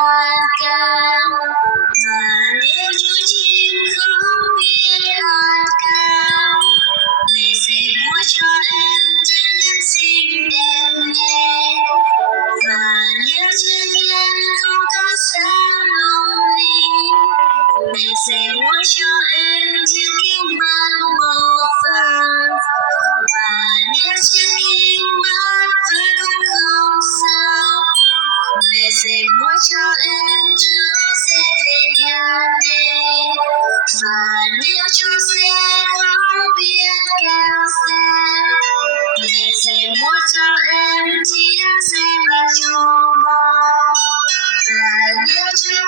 hát ca. Và nếu chú chim không biết hát ca, mẹ sẽ múa cho em tiếng xinh đẹp nghe. Và nếu trên em không có sáng lung linh, mẹ sẽ múa cho em tiếng kim mang màu vàng. Và nếu trên kim mắt vẫn không sao, mẹ sẽ múa cho em Chúa sẽ về nhà đây. Và nếu Chúa sẽ không biết kéo xe, mẹ sẽ múa cho em tiếng xe là châu báu. Và nếu Chúa